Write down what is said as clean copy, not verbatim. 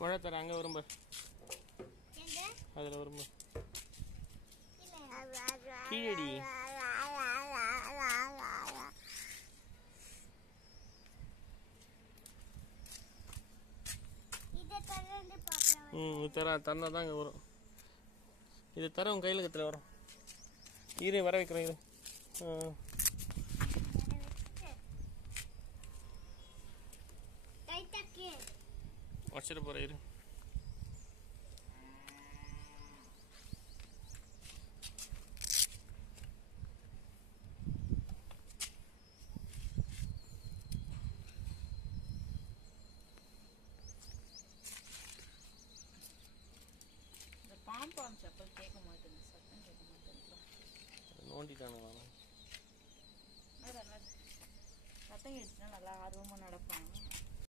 குழத்தர அங்கே வரும்ப அதில் வரும்ப கீழடி தரனா தான் இங்கே வரும். இது தர உன் கையில் கத்தில் வரும். இரு வர வைக்கிறேன். இது வச்சிட போகிறேன். இரு பாம்பாம் செப்பல் கேட்க மாட்டேங்குது, சத்தம் கேட்க மாட்டேங்குது. நோண்டிட்டானுங்களா? சத்தம் கேட்டுச்சுன்னா நல்லா ஆர்வமாக நடப்பாங்க.